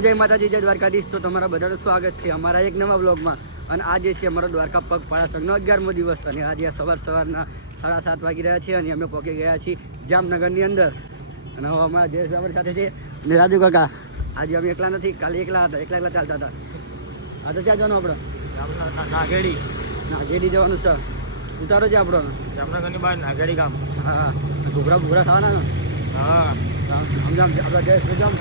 જય માતાજી, જય દ્વારકાધીશ. તો તમારા બધાનું સ્વાગત છે અમારા એક નવા બ્લોગમાં. અને આજે છે અમારો દ્વારકા પગપાળા સંઘનો 11મો દિવસ. અને આજે સવારના 7:30 વાગી રહ્યા છે અને અમે પહોંચી ગયા છીએ જામનગરની અંદર. અને હવે અમારા જયેશ બાબર સાથે છે ને રાજુ કાકા. આજે અમે એકલા નથી, કાલે એકલા હતા, એકલા ચાલતા હતા. આ તો ક્યાં જવાનું આપણે? નાગેડી જવાનું છે. ઉતારો છે આપણો જામનગરની બહાર નાગેડી ગામ. હા, ઘૂઘરા ખાવાના ને. હા, આપણા જયેશ જામ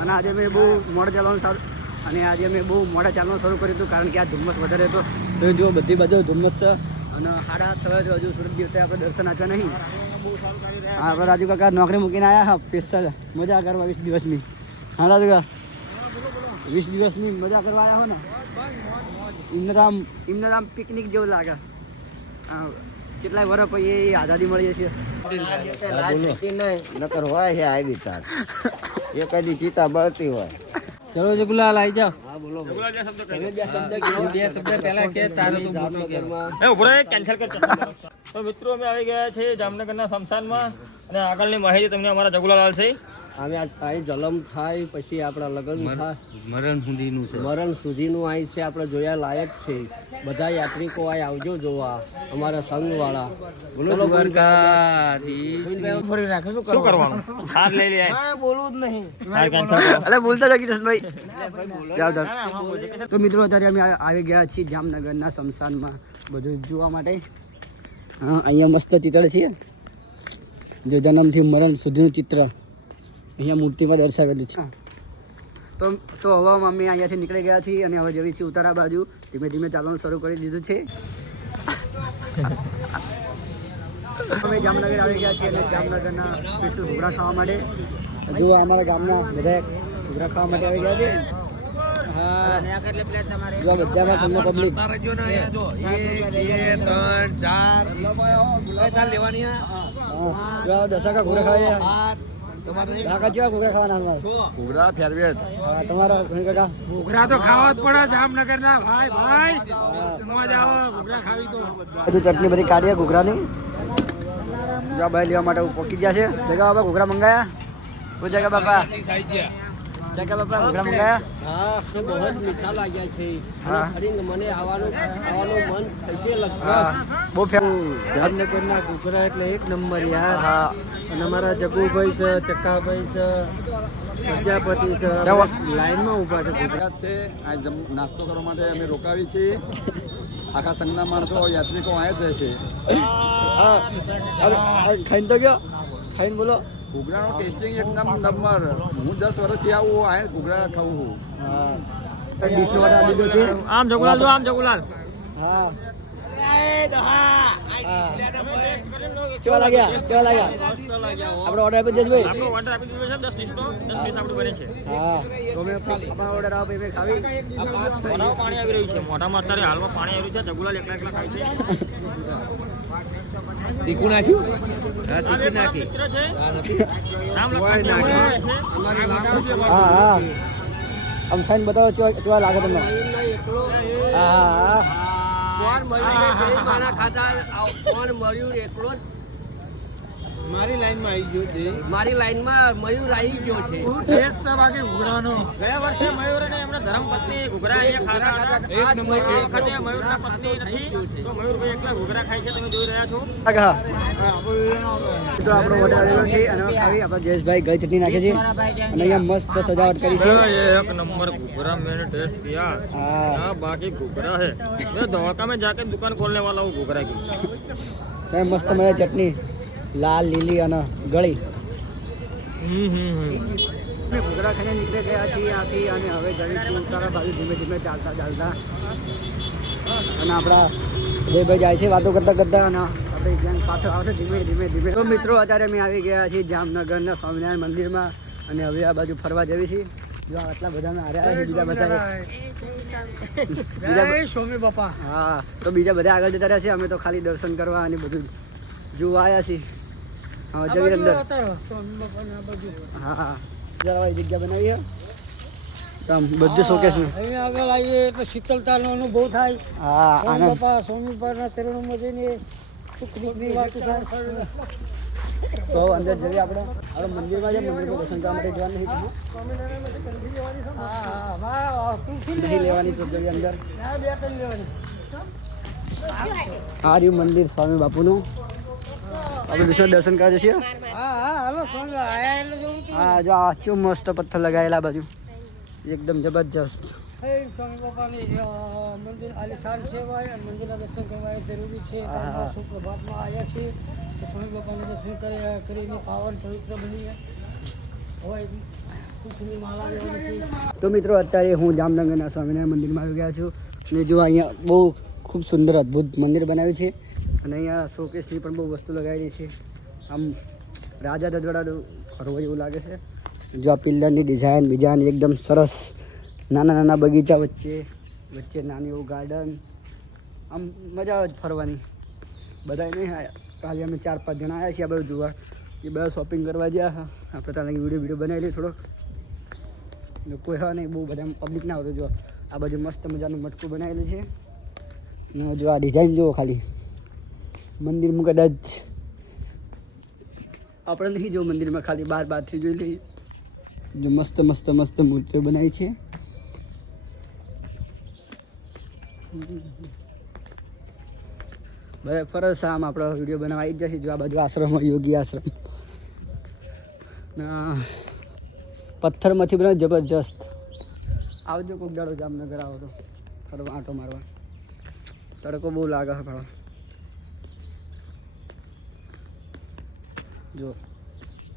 અને આજે મેં બહુ મોડે ચાલવાનું સારું અને આજે મેં બહુ મોડા ચાલવાનું શરૂ કર્યું હતું, કારણ કે આ ધુમ્મસ વધારે હતો. તો જો બધી બાજુ ધુમ્મસ છે અને 8:30 હજુ સુરત દિવસે આપણે દર્શન આપ્યા નહીં. હા, આપણે રાજુ કાકા નોકરી મૂકીને આવ્યા હા, સ્પેશિયલ મજા કરવા 20 દિવસની. હા રાજુ કાકા, 20 દિવસની મજા કરવા આવ્યા હો ને. એમને આમ પિકનિક જેવું લાગે. કેટલાય વર્ષ પછી એ આઝાદી મળી છે. નકર હોય છે આવી તાર એ કદી ચિતા બળતી હોય. ચલો જગુલાલ આવી જાઓ. હા બોલો. તો મિત્રો અમે આવી ગયા છે જામનગરના શમશાનમાં અને આગળની માહિતી તમને અમારા જગુલાલ આલશે. અમે આજ અહીં જલમ થાય પછી આપણા લગ્ન થાય મરણ સુધીનું છે. મરણ સુધીનું અહીં છે, આપણે જોયા લાયક છે. બધા યાત્રિકો અહીં આવજો જોવા, અમારા સંઘવાળા. બોલો શું કરવાનું? હાર લઈ લે. બોલવું જ નહીં. અલે બોલતા જાવ કિશનભાઈ. તો મિત્રો અત્યારે અમે આવી ગયા છીએ જામનગરના શમશાનમાં બધું જોવા માટે. હા, અહીંયા મસ્ત ચિત્ર છે, જો જન્મથી મરણ સુધીનું ચિત્ર અહીંયા મૂર્તિમાં દર્શાવેલું છે. તો હવે અમે અહીંયાથી નીકળી ગયા છીએ અને હવે જઈએ છીએ ઉત્તરા બાજુ. ધીમે ધીમે ચાલવાનું શરૂ કરી દીધું છે. અમે જામનગર આવી ગયા છીએ અને જામનગરના સ્પેશિયલ ઘૂઘરા ખાવા માટે. જો અમારા ગામના બધા ઘૂઘરા ખાવા માટે આવી ગયા છે. હા, જો બધામાં સંઘ પબ્લિક. દશાકા ઘૂઘરા ખાવા કાકા કેવા ઘૂઘરા ખાવાના અમારે? ઘૂઘરા ફેરવેટ. હા, તમારા કાકા ઘૂઘરા તો ખાવા જ પડે જામનગરના ભાઈ. મજા આવે ઘૂઘરા ખાવી તો. બધું ચટણી બધી કાઢીએ ઘૂઘરાની. જો ભાઈ લેવા માટે પોકી ગયા છે. જગા બાપા ઘૂઘરા મંગાયા? કોઈ જગા બાપા ઘૂઘરા મંગાયા? હા, બહુ જ મીઠા લાગ્યા છે. હા. મને આવવાનું મન થશે હા, બહુ જામનગરના ઘૂઘરા એટલે એક નંબર યાર. હા, અને અમારા જગુભાઈ છે, ચક્કાભાઈ છે, પ્રજાપતિ છે, લાઈનમાં ઊભા છે. ગુજરાત છે. આ નાસ્તો કરવા માટે અમે રોકાવી છીએ. આખા સંઘના માણસો યાત્રિકો અહીંયા જ રહે છે. ખાઈને તો ગયો, ખાઈને બોલો. ઘૂઘરાનો ટેસ્ટિંગ એકદમ નંબર. હું 10 વર્ષથી આવું આ ઘૂઘરા ખાઉં છું. હા, ડીશનો ઓર્ડર આપી દીધો છે. આમ જગુલાલ જો, આમ જગુલાલ. હા, કેવા લાગ્યા? આપણો ઓર્ડર આપી દેજો ભાઈ. આપણો ઓર્ડર આપી દીધો છે 10 ડીશનો. 10 ડીશ આપણું બને છે. હા, તો અમે આપણો ઓર્ડર આપો ભાઈ ખાવી. મોઢામાં પાણી આવી રહ્યું છે. મોઢામાં અત્યારે હાલમાં પાણી આવી રહ્યું છે. જગુલાલ એકલા ખાય છે. તીખું નાખ્યું? આ એક મારો મિત્ર છે. નામ લખવાનું છે. હા હા, આમ ખાઈને બતાવો કેવા લાગે તમને. હા હા, મારી લાઈનમાં આવી ગયો છે. મારી લાઈનમાં મયુર આવી ગયો છે. ગયા વર્ષે મયુર અને એમના ધર્મપત્ની ઘૂઘરા અહીંયા ખાતા હતા. આ વખતે મયુરના પત્ની નથી તો મયુરભાઈ એકલા ઘૂઘરા ખાય છે. તમે જોઈ રહ્યા છો. તો આપણો ઓર્ડર આવેલો છે અને ખાવી આપણા જયેશભાઈ ગળી ચટણી નાખે છે અને અહીંયા મસ્ત સજાવટ કરી છે. एक नंबर घूघरा मैंने टेस्ट किया. हाँ। क्या बाकी घूघरा है. मैं धोखा में जाके दुकान खोलने वाला हूँ घूघरा की. મસ્ત મજા ચટણી લાલ લીલી અને ગળી. અમે ઘૂઘરા ખાઈને નીકળી ગયા છીએ આથી અને હવે જઈશું ઉત્તરા બાજુ ધીમે ધીમે ચાલતા અને આપણા ભાઈ જાય છે વાતો કરતા અને આપણે જ્યાં પાછળ આવશે ધીમે ધીમે. તો મિત્રો અત્યારે અમે આવી ગયા છીએ જામનગરના સ્વામિનારાયણ મંદિરમાં અને હવે આ બાજુ ફરવા જવી છીએ. જો આટલા બધા હાર્યા છે બીજા બધા સ્વામી બાપા. હા, તો બીજા બધા આગળ જતા રહ્યા છે. અમે તો ખાલી દર્શન કરવા અને બધું જોવા આવ્યા છીએ. હા, જવી અંદર. હા, જરા જગ્યા બનાવી છે તો આમ બધું શોકેસમાં. અહીંયા આગળ આવીએ એટલે શીતળતાનો અનુભવ થાય. હા, આનંદ. સ્વામી બાપાના ચરણોમાં જઈને તો અંદર જઈએ આપણે મંદિરમાં જઈએ. મંદિરમાં દર્શન કરવા માટે જવાનું નહીં લેવાની તો જઈએ અંદર. આ રહ્યું મંદિર સ્વામી બાપુનું. આપણે વિશ્વ દર્શન કરવા જઈએ. હા જો આચું મસ્ત પથ્થર લગાવેલા બાજુ એકદમ જબરજસ્ત. સ્વામી બાપાની મંદિર આલિશાન છે ભાઈ, અને મંદિરના દર્શન કરવા એ જરૂરી છે. સુપ્રભાતમાં આવ્યા છીએ તો સ્વામી બાપાને દર્શન કરીને પાવન પવિત્ર બનીએ. હવે સુખની માળા લેવાની છે. તો મિત્રો અત્યારે હું જામનગરના સ્વામિનારાયણ મંદિરમાં આવી ગયા છું. અને જો અહીંયા બહુ ખૂબ સુંદર અદ્ભુત મંદિર બનાવ્યું છે. અને અહીંયા શોકેસની પણ બહુ વસ્તુ લગાવેલી છે. આમ રાજા રજવાડાનું ફરવા જેવું લાગે છે. જો આ પિલ્લરની ડિઝાઇન બીજાની એકદમ સરસ. નાના નાના બગીચા વચ્ચે નાની એવું ગાર્ડન. આમ મજા આવે ફરવાની. બધા નહીં આવ્યા, કાલે અમે 4-5 જણા આવ્યા છીએ આ બધું જોવા. એ બધા શોપિંગ કરવા ગયા. આપણે ત્યાં વિડીયો બનાવી લઈએ થોડોક. કોઈ હા નહીં, બહુ બધા પબ્લિક ના આવતો. જો આ બાજુ મસ્ત મજાનું મટકું બનાવેલું છે. ને જો આ ડિઝાઇન જુઓ ખાલી. મંદિરમાં કદાચ આપણે નહીં જો મંદિરમાં ખાલી બહારથી જોઈ લઈએ. જો મસ્ત મૂર્તિઓ બનાવી છે. ભાઈ ફરજ આમ આપણો વિડીયો બનાવવા આવી જ જશે. જો આ બાજુ આશ્રમ યોગી આશ્રમ પથ્થરમાંથી બનાવે જબરજસ્ત. આવજો કોઈક દાડો જામનગર આવો તો ફરવા આંટો મારવા. તડકો બહુ લાગે છે ભાડો. જો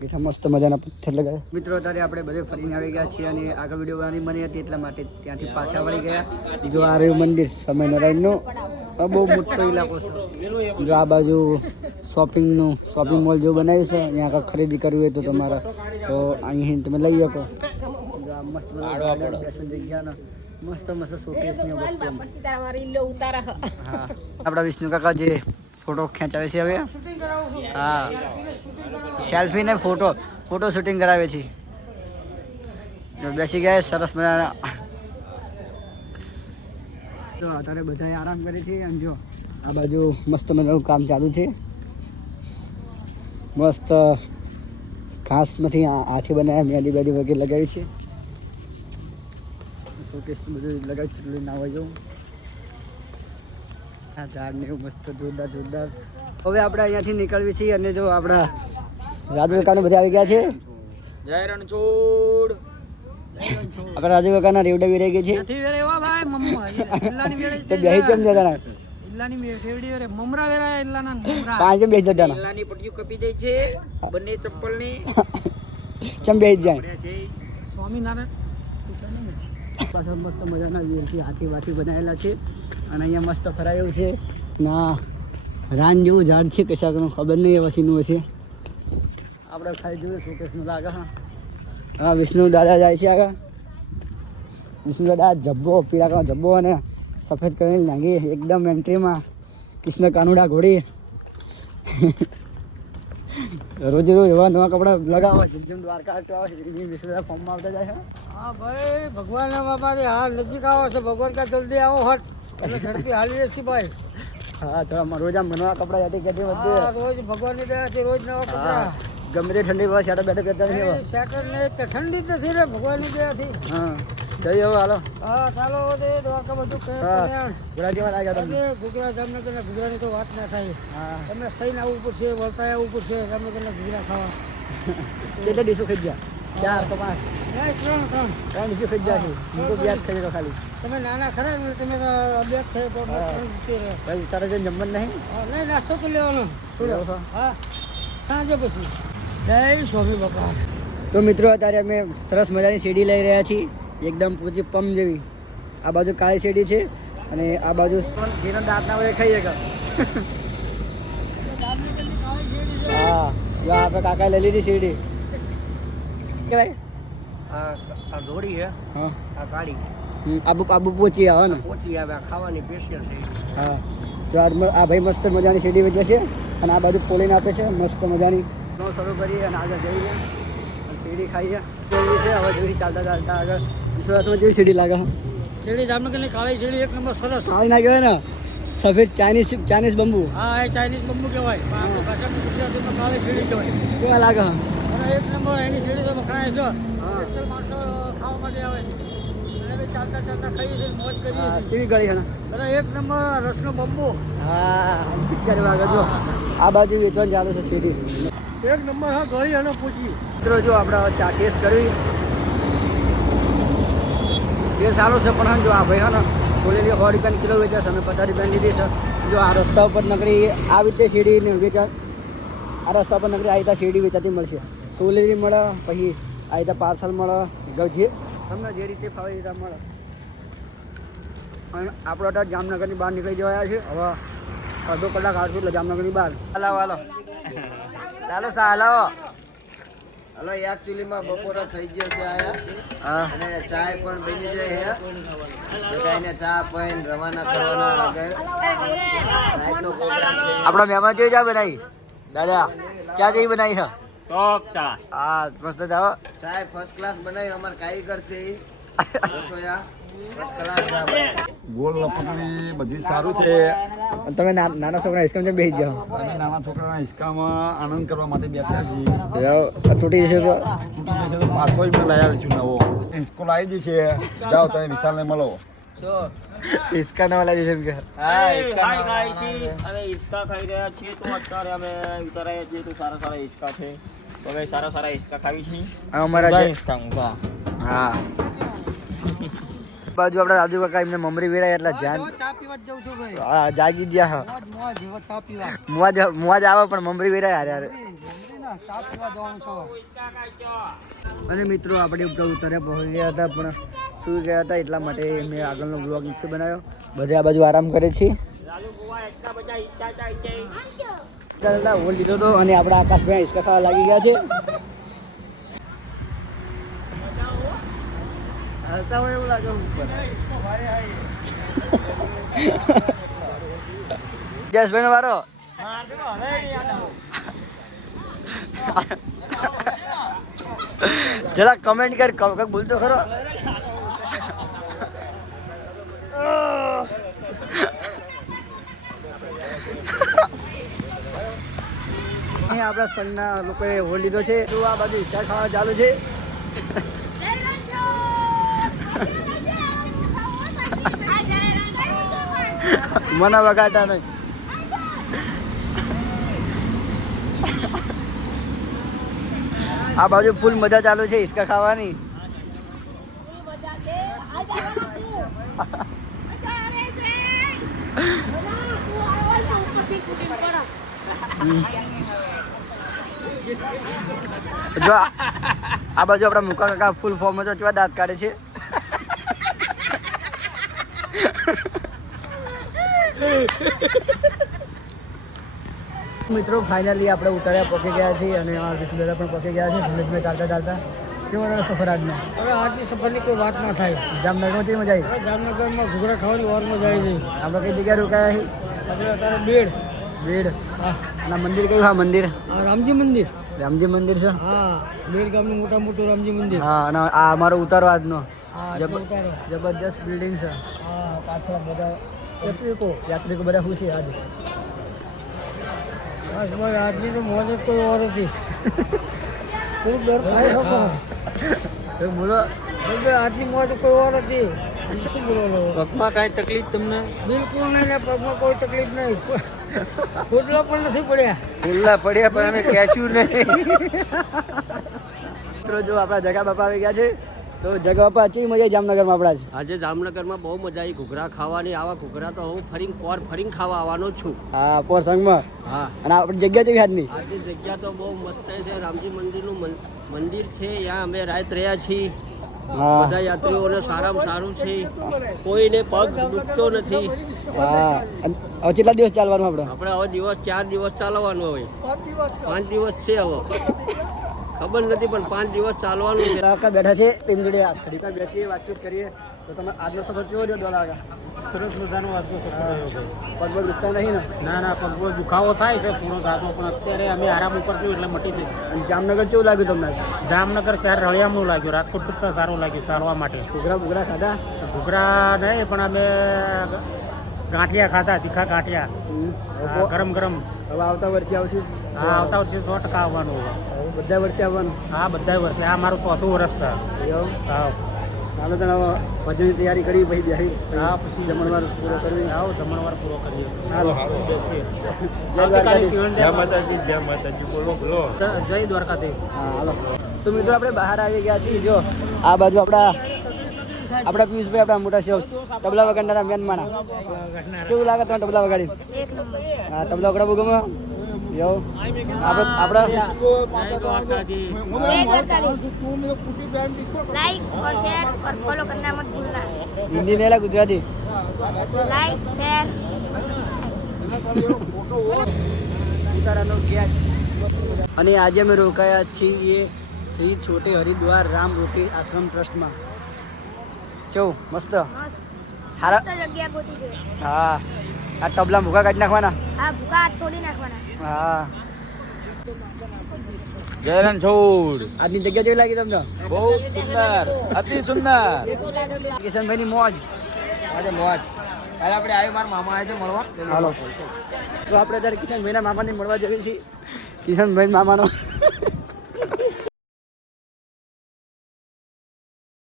બેઠા મસ્ત મજાના પથ્થર લગાવે. મિત્રો અત્યારે આપણે બધે ફરીને આવી ગયા છીએ અને આગળ વિડીયો બનાવવાની બની હતી એટલા માટે ત્યાંથી પાછા વળી ગયા. જો આ રહ્યું મંદિર સ્વામિનારાયણનું. બહુ મોટો ઇલાકો છે. જો આ બાજુ શોપિંગ મોલ જો બનાવ્યું છે. અહીંયા આગળ ખરીદી કરવી હોય તો તમારે તો અહીં તમે લઈ શકો. જો આ મસ્ત જગ્યાનો મસ્ત શોકેસની વસ્તુ. હા આપણા વિષ્ણુ કાકા જે ફોટો ખેંચાવે છે હવે. હા સેલ્ફી ને ફોટો શૂટિંગ કરાવે છે. જો બેસી ગયા સરસ મજાના. તો અત્યારે બધા આરામ કરે છે. અને જો આ બાજુ મસ્ત મજાનું કામ ચાલુ છે. મસ્ત ઘાસમાંથી હાથી બનાવ્યા મેદી બેદી વગેરે લગાવી છે. શોકેસ બધું લગાવી છે. ના હોય જવું આ ઝાડને એવું મસ્ત જોરદાર. હવે આપણે અહીંયાથી નીકળવી છીએ. અને જો આપણા રાજુ કાકાને બધા આવી ગયા છે. જય રણછોડ. આપણે રાજુ કાકાના રેવડા વિરાઈ ગઈ છે. તો બેહી કેમ જણા પાંચ બેસી જણા ઇલ્લાની પટ્ટીઓ કપી દે છે બંને ચપ્પલની. ચમ બેસી જાય. સ્વામિનારાયણ પાછળ મસ્ત મજાના વેરથી હાથી બનાવેલા છે. અને અહીંયા મસ્ત ફરાયું છે. ના રાન જેવું ઝાડ છે. કશાકનું ખબર નહીં એ વસીનું હશે. આપણે ખાલી જોઈએ શોકેસનું લાગે. હા વિષ્ણુ દાદા જાય છે આગળ. વિષ્ણુ દાદા પીળા કલર જબ્બો અને સફેદ કલરની લાંગી એકદમ એન્ટ્રીમાં. કૃષ્ણ કાનુડા ઘોડી. રોજ એવા નવા કપડાં લગાવો. જેમ દ્વારકા આવે છે વિષ્ણુ દાદા ફોર્મમાં આવતા જાય છે. હા ભાઈ ભગવાનના બાપાની હાલ નજીક આવો છે. ભગવાન કા જલ્દી આવો હટ એટલે ઝડપી હાલીએ છીએ ભાઈ. હા તો રોજ આમ નવા કપડાં યાદી કરતી વધે. રોજ ભગવાનની દયાથી રોજ નવા કપડા. ગમે તે ઠંડી પાસે બેઠા કરતા નથી. શેટર ને ઠંડી જ નથી રે ભગવાનની દયાથી. હા જઈએ હવે હાલો. હા ચાલો દ્વારકા બધું ગુજરાતીમાં લાગ્યા તમે. ગુજરાત જામનગરના ગુજરાતની તો વાત ના થાય. હા તમે સહીને આવવું પડશે, વળતા આવવું પડશે જામનગરના ગુજરાત ખાવા. કેટલા ડીશો ખાઈ ગયા? 4 તો 5 ત્રણ ડીશો ખાઈ ગયા છે. હું તો બ્યાજ ખાઈ ગયો ખાલી. તમે નાના ખરા ને તમે બે ખાઈ તો ભાઈ તારે જઈને જમવાનું નહીં? નહીં નાસ્તો તો લેવાનો થોડો. હા સાંજે પછી. જય સ્વામી બાપા. તો મિત્રો અત્યારે અમે સરસ મજાની સીડી લઈ રહ્યા છીએ. એકદમ પૂછી પમ જેવી. આ બાજુ કાળી સીડી છે અને આ બાજુ જેનો દાંત ના હોય ખાઈએ કા. હા જો આપણે કાકા લઈ લીધી સીડી. કેવાય આ જોડી છે. હા આ ગાડી આબુ પહોંચી આવે ને. પહોંચી આવે ખાવાની સ્પેશિયલ છે. હા જો આ ભાઈ મસ્ત મજાની સીડી વેચે છે અને આ બાજુ પોલીને આપે છે મસ્ત મજાની. શરૂ કરીએ અને આગળ જઈએ. સીડી ખાઈએ જેવી છે. હવે જેવી ચાલતા આગળ ગુજરાતમાં જેવી સીડી લાગે. શેરડી જામનગરની કાળી શેરડી એક નંબર સરસ. કાળી ના કહેવાય ને સફેદ ચાઇનીઝ બંબુ હા એ ચાઇનીઝ બંબુ કહેવાય પણ આપણી ભાષામાં ગુજરાતીમાં કાળી શેરડી કહેવાય. કેવા લાગે હા અને એક નંબર એની શેરડી તો વખણાય છે. સ્પેશિયલ માણસો ખાવા માટે આવે છે અને અમે ચાલતા ચાલતા ખાઈએ છીએ મોજ કરીએ છીએ. ચીવી ગળી હે અને એક નંબર રસનો બંબુ હા પિચકારી વાગે જો આ બાજુ વેચવાનું ચાલુ છે સીડી એક નંબર હા ગળી અને પૂછી. મિત્રો જો આપણે હવે ચા ટેસ્ટ કરવી એ સારું છે પણ જો આ ભાઈ હા ને બોલેલી 100 રૂપિયાની કિલો વેચે છે અમે 50 રૂપિયાની લીધી છે. જો આ રસ્તા ઉપર નકરી આવી રીતે શેરડીને વેચા આ રસ્તા ઉપર નકરી આવી રીતે શેરડી વેચાતી મળશે. સોલેરી મળે પછી આ રીતે પાર્સલ મળે જે તમને જે રીતે ફાવે એ રીતે મળે. અને આપણો તો જામનગરની બહાર નીકળી જવાયા છે હવે અડધો કલાક આવશું એટલે જામનગરની બહાર હાલો હાલો ચાલો સા હાલો હલો એકચ્યુઅલીમાં બપોરો થઈ ગયો છે આયા હા અને ચાય પણ બની જાય છે બધાને ચા પીને રવાના કરવાના આગળ રાતનો પ્રોગ્રામ છે. આપણા મહેમાન જોઈ જા બનાવી દાદા ચા જેવી બનાવી છે ટોપ ચા. હા મસ્ત જાઓ ચાય ફર્સ્ટ ક્લાસ બનાવી અમાર કારીગર છે ઈ. રસોયા ફર્સ્ટ ક્લાસ ગોળ લપકડી બધી સારું છે. તમે નાના છોકરા હિસ્કામ છે બેસી જાઓ અમે નાના છોકરાના હિસકામાં આનંદ કરવા માટે બેઠા છીએ. તૂટી જશે તો તૂટી જશે તો પાછો એમને લઈ આવીશું નવો હિસકો લાવી જશે. જાઓ તમે વિશાલને મળો. હિસ્કા નવા લાગી છે એમ કે હાય ગાઈસ અમે હિસકા ખાઈ રહ્યા છીએ તો અત્યારે અમે ઉતરાયા છીએ તો સારા સારા હિસકા છે તો હવે સારા સારા હિસકા ખાવી છીએ. આ અમારા જે હિસકા ઊંઘા. હા બાજુ આપણા દાદુ કાકા એમને મમરી વેરાય એટલે ધ્યાન ચા પીવા જ જઉં છું ભાઈ. હા જાગી જ ગયા મોજ મોજ એવા ચા પીવા. મુવા જ આવે પણ મમરી વેરાય હારે હારે ચા પીવા જવાનું છે. અને મિત્રો આપણે ઉપર ઉતર્યા પહોંચી ગયા હતા પણ સુઈ ગયા હતા એટલા માટે મેં આગળનો બ્લોગ નથી બનાવ્યો. બધે આ બાજુ આરામ કરે છે ઓલ લીધો હતો અને આપણા આકાશભાઈ હિસકા ખાવા લાગી ગયા છે. હાલતા હોય એવું લાગે ઉપર જસભાઈ નો વારો જરા કમેન્ટ કર કંઈક બોલતો ખરો અહીં આપણા સંઘના લોકોએ હોલ લીધો છે તો આ બાજુ હિસ્સા ખાવા ચાલુ છે. મને વગાડતા નહીં આ બાજુ ફૂલ મજા ચાલુ છે હિસકા ખાવાની. જો આ બાજુ આપણા મુકા કાકા ફૂલ ફોર્મ માં કેવા દાંત કાઢે છે. મિત્રો ફાઇનલી આપણે ઉતાર્યા પહોંચી ગયા છીએ અને વિષ્ણુદાદા પણ પહોંચી ગયા છે. ધીમે ચાલતા ચાલતા કેવો રહ્યો સફર આજનો? હવે આજની સફરની કોઈ વાત ના થાય. જામનગરમાં કેવી મજા આવી? જામનગરમાં ઘૂઘરા ખાવાની વાર મજા આવી ગઈ. આપણે કઈ જગ્યાએ રોકાયા છીએ? આપણે અત્યારે બેડ બેડ અને મંદિર કયું? હા મંદિર રામજી મંદિર. રામજી મંદિર છે. હા બેડ ગામનું મોટું રામજી મંદિર. હા અને આ અમારો ઉતારો આજનો હા ઉતારો. જબરદસ્ત બિલ્ડિંગ છે. હા પાછળ બધા યાત્રિકો બધા ખુશ છે આજે. બસ બસ આજની તો મોજ જ કોઈ વાર હતી. થોડુંક ડર થાય શકો તો બોલો આજની મોજ કોઈ વાર હતી. શું બોલો પગમાં કાંઈ તકલીફ તમને? બિલકુલ નહીં ને પગમાં કોઈ તકલીફ નહીં. ફૂટલા પણ નથી પડ્યા. ખુલ્લા પડ્યા પણ અમે કહેશું નહીં. મિત્રો જો આપણા જગા બાપા આવી ગયા છે તો જગા બાપા ચી મજા જામનગરમાં આપણા જ આજે જામનગરમાં બહુ મજા આવી ઘૂઘરા ખાવાની. આવા ઘૂઘરા તો હું ફરીને ખાવા આવવાનો જ છું. હા પોર સંઘમાં. હા અને આપણી જગ્યા કેવી આજની? આજની જગ્યા તો બહુ મસ્ત છે. રામજી મંદિરનું મંદિર છે. ત્યાં અમે રાત રહ્યા છીએ. હા બધા યાત્રીઓને સારામાં સારું છે. કોઈને પગ દુખતો નથી. હા હવે કેટલા દિવસ ચાલવાનું આપણે? આપણે હવે 4 દિવસ ચાલવાનું હવે 5 દિવસ છે હવે ખબર નથી પણ 5 દિવસ ચાલવાનું છે. કાકા બેઠા છે તેમ જોડે થોડીક વાર બેસીએ વાતચીત કરીએ. તો તમે આજનો સફર કેવો રહ્યો દોલા? સરસ મજાનો આજનો સફર પગ દુખતા નહીં ને? ના પગમાં દુખાવો થાય છે થોડો થતો પણ અત્યારે અમે આરામ ઉપર છું એટલે મટી જશે. અને જામનગર કેવું લાગ્યું તમને? જામનગર શહેર રળિયામણું લાગ્યું. રાજકોટ કરતાં સારું લાગ્યું ચાલવા માટે. ઘૂઘરા ખાધા? ઘૂઘરા નહીં પણ અમે ગાંઠિયા ખાધા તીખા ગાંઠિયા ગરમ ગરમ. હવે આવતા વર્ષે આવશે હા આવતા વર્ષે 100% આવવાનું. હવે બધા વર્ષે આવવાનું. હા બધા વર્ષે. આ મારું 4થું વર્ષ છે. એવું હા હાલો તને હવે ભજનની તૈયારી કરી પછી બેસી હા પછી જમણવાર પૂરો કરવી. આવો જમણવાર પૂરો કરીએ. હાલો બેસીએ. જય દ્વારકાધીશ. જય દ્વારકાધીશ. હા હાલો તો મિત્રો આપણે બહાર આવી ગયા છીએ. જો આ બાજુ આપણા પિયુષભાઈ આપણા મોટા સેવ તબલા વગાડનારા મેનમાણા. કેવું લાગે તમે તબલા વગાડી? હા તબલા વગાડવા બહુ ગમે એવું આપણે लाइक और शेयर और फॉलो करना मत भूलना. હિન્દી નહીં લા ગુજરાતી. लाइक शेयर और ઉતારાનો ગેટ. અને આજે અમે રોકાયા છીએ શ્રી છોટે હરિદ્વાર રામ રોટી આશ્રમ ટ્રસ્ટમાં. કેવું મસ્ત હારા. જગ્યા ગોતી છે. હા આ તબલા ભૂકા કાઢી નાખવાના. આ ભૂકા હાથ તોડી નાખવાના. હા જયરણ છોડ આજની જગ્યા કેવી લાગી તમને? બહુ સુંદર, અતિ સુંદર. કિશનભાઈની મોજ. આજે મોજ. કાલે આપણે આવ્યો, મારા મામા આવે છે મળવા. હાલો તો આપણે અત્યારે કિશનભાઈના મામાને મળવા જઈએ છીએ. કિશનભાઈ મામાનો